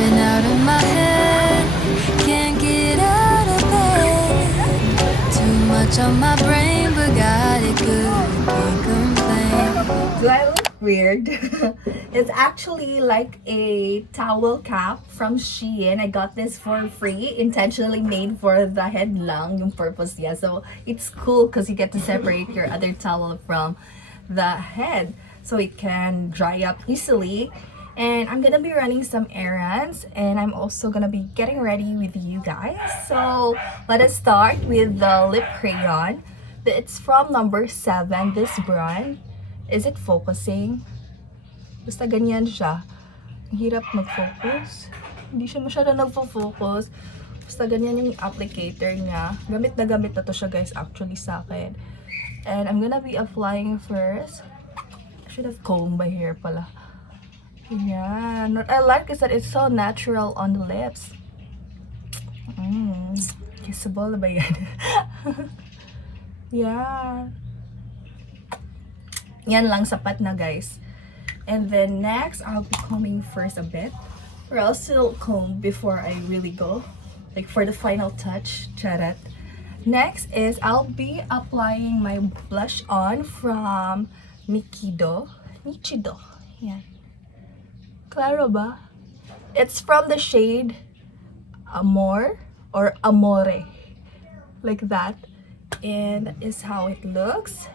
been out of my head, can't get out of bed. Too much on my brain, but got it good, can't complain. Do I look weird? It's actually like a towel cap from Shein. I got this for free, intentionally made for the head lang, yung purpose niya. So it's cool because you get to separate your other towel from the head so it can dry up easily. And I'm gonna be running some errands, and I'm also gonna be getting ready with you guys. So let us start with the lip crayon. It's from number 7, this brand. Is it focusing? Basta ganyan siya. Ang hirap mag-focus. Hindi siya masyado nagfo-focus. Basta ganyan yung applicator niya. Gamit na to siya guys actually sa akin. And I'm gonna be applying first. I should have combed my hair pala. Yeah, what I like is that it's so natural on the lips. Kissable na ba yan? Yeah. Yan lang, sapat na guys. And then next, I'll be combing first a bit. Or I'll still comb before I really go. Like for the final touch. Charat. Next is I'll be applying my blush on from Nichido. Yan. Claro ba? It's from the shade Amor or Amore. Like that. And that is how it looks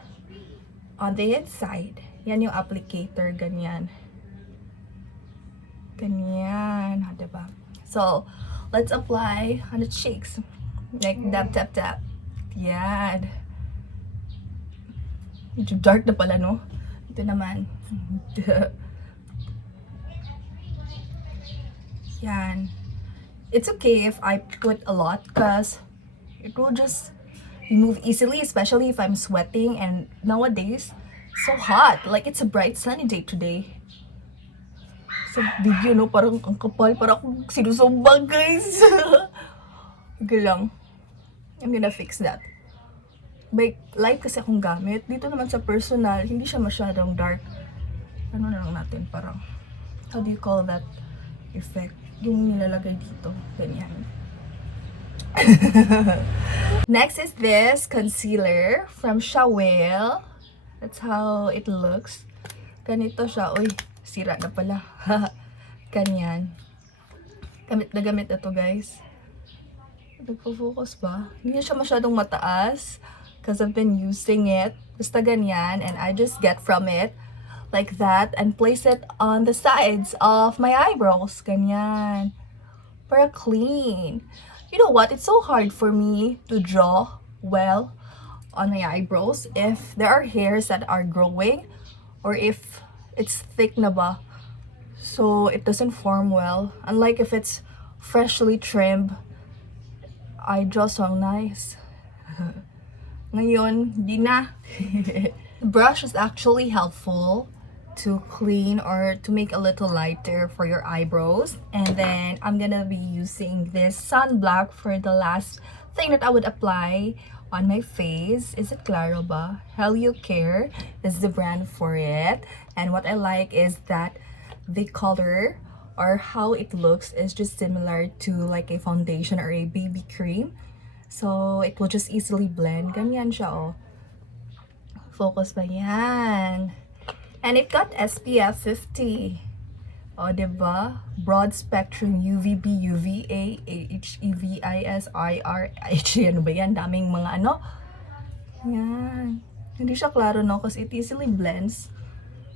on the inside. Yan yung applicator, ganyan. Ganyan, diba? So, let's apply on the cheeks. Like, tap. Yan. Medyo dark na pala, no? Ito naman. Yan. It's okay if I put a lot because it will just remove easily, especially if I'm sweating, and nowadays so hot, like it's a bright sunny day today. Sa video, no, parang ang kapal, parang akong sinusumbang guys. Okay lang, I'm gonna fix that. May light kasi akong gamit dito naman sa personal, hindi siya masyadong dark. Ano na lang natin, parang how do you call that effect, yung nilalagay dito, ganyan. Next is this concealer from Shawel. That's how it looks. Ganito siya. Uy, sira na pala. Ganyan. Gamit na to guys. Nagpo-focus ba? Hindi siya masyadong mataas because I've been using it. Basta ganyan. And I just get from it like that and place it on the sides of my eyebrows. Ganyan. Para clean. You know what? It's so hard for me to draw well on my eyebrows if there are hairs that are growing or if it's thick na ba. So it doesn't form well. Unlike if it's freshly trimmed, I draw so nice. Ngayon, di na. The brush is actually helpful to clean or to make a little lighter for your eyebrows. And then I'm gonna be using this sunblock for the last thing that I would apply on my face. Is it Claro ba? Helio Care is the brand for it. And what I like is that the color or how it looks is just similar to like a foundation or a BB cream. So it will just easily blend. Ganyan siya, oh. Focus ba yan? And it got SPF 50. O, diba? Broad spectrum UVB, UVA, HEVIS, IR, ano ba yan? Daming mga ano. Yan. Hindi siya klaro, no? Because it easily blends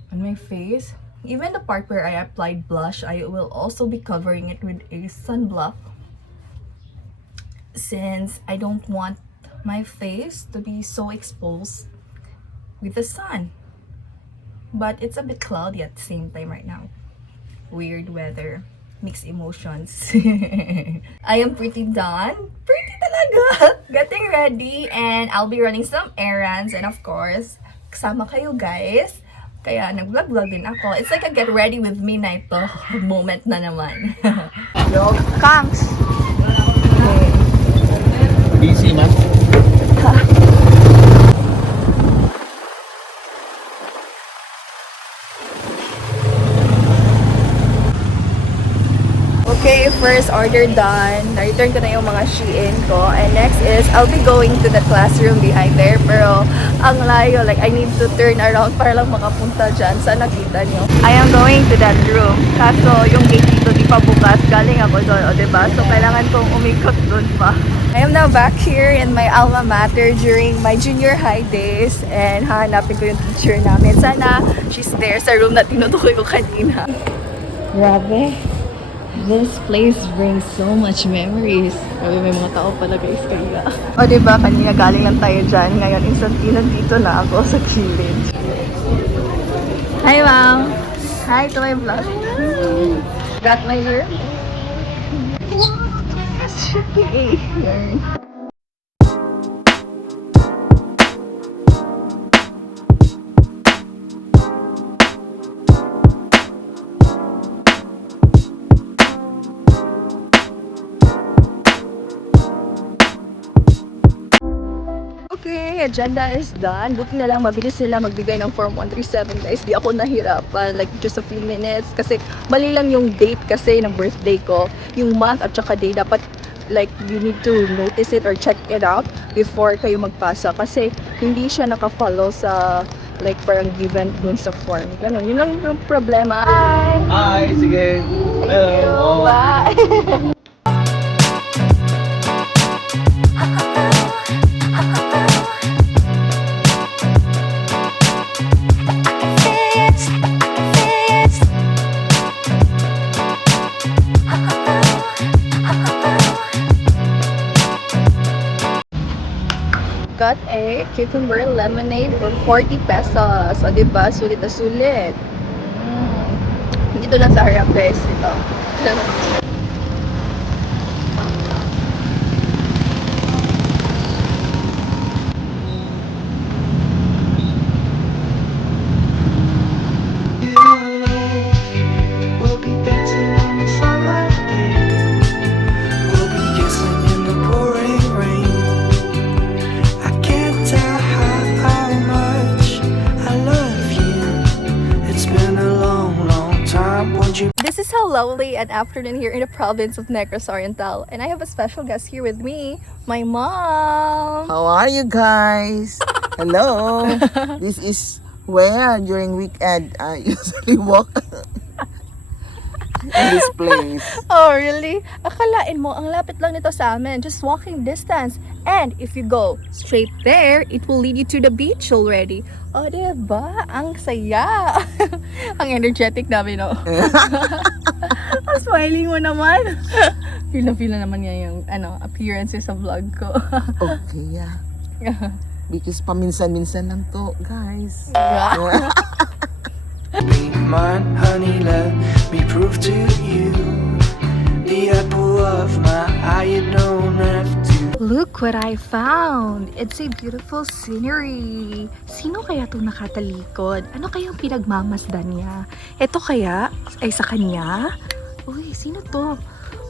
on my face. Even the part where I applied blush, I will also be covering it with a sunblock. Since I don't want my face to be so exposed with the sun. But it's a bit cloudy at the same time right now. Weird weather, mixed emotions. I am pretty done. Pretty talaga. Getting ready and I'll be running some errands and of course, kasama kayo guys. Kaya nag-vlog din ako. It's like a get ready with me na ito. Moment na naman. Yo, Kangs! Busy man. Okay, first order done. Na-return ko na yung mga Shein ko. And next is, I'll be going to the classroom behind there. Pero, ang layo. Like, I need to turn around para lang makapunta dyan. Saan nakita nyo? I am going to that room. Kaso, yung gate dito di pa bukas. Galing ako doon, o diba? So, kailangan kong umikot doon pa. I am now back here in my alma mater during my junior high days. And hanapin ko yung teacher namin. Sana, she's there sa room na tinutukoy ko kanina. Grabe. This place brings so much memories. Grabe, may mga tao pala guys kaya. O diba, kanina galing lang tayo dyan. Ngayon, instantly nandito na ako sa kilid. Hi, ma'am! Hi to my vlog. Got my hair? Okay, agenda is done. Buti na lang mabilis sila magbigay ng Form 137 guys. Di ako nahirapan, like just a few minutes. Kasi mali lang yung date kasi ng birthday ko. Yung month at saka day, dapat like you need to notice it or check it out before kayo magpasa. Kasi hindi siya nakafollow sa like parang given dun sa form. Ganun, yun lang yung problema. Hi! Hi, sige. Thank you. Bye! Got a cucumber lemonade for 40 pesos. O diba? Sulit na sulit. Dito lang sa harap guys. Ito. We'll be dancing on the sunlight lane. We'll be kissing in the pouring rain. I can't tell how much I love you. It's been a long, long time. Won't you? This is how lovely an afternoon here in the province of Negros Oriental. And I have a special guest here with me, my mom. How are you guys? Hello. This is where during weekend I usually walk in this place. Oh, really? Akalain mo, ang lapit lang nito sa amin. Just walking distance. And if you go straight there, it will lead you to the beach already. Oh, diba? Ang saya. Ang energetic namin, no? Ang smiling mo naman. Feel na naman niya yung appearances sa vlog ko. Okay, yeah. Because paminsan-minsan lang to, guys. Be mine, honey, let me prove to you. The apple of my eye, you don't have to. Look what I found! It's a beautiful scenery. Sino kaya itong nakatalikod? Ano kayang pinagmamasdan niya? Ito kaya ay sa kanya? Uy, sino to?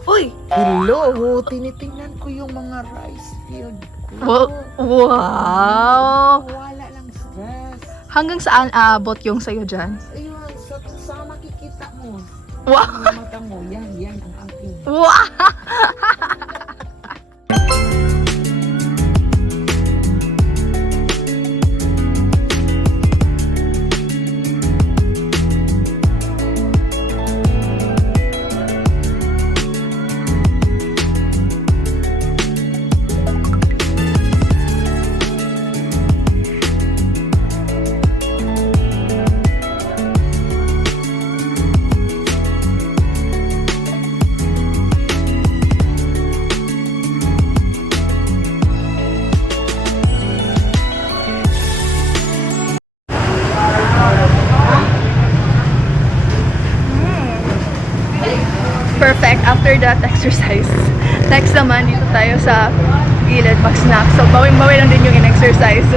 Uy! Hello, tinitingnan ko yung mga rice field ko. Wow! Wala lang stress. Hanggang saan aabot yung sayo dyan? Ayun, sa makikita mo. Wow! Ang mata mo, yan ang aking. Wow! Perfect after that exercise. Next naman, dito tayo sa gilid mag-snack. So, bawing-bawi lang din yung in-exercise.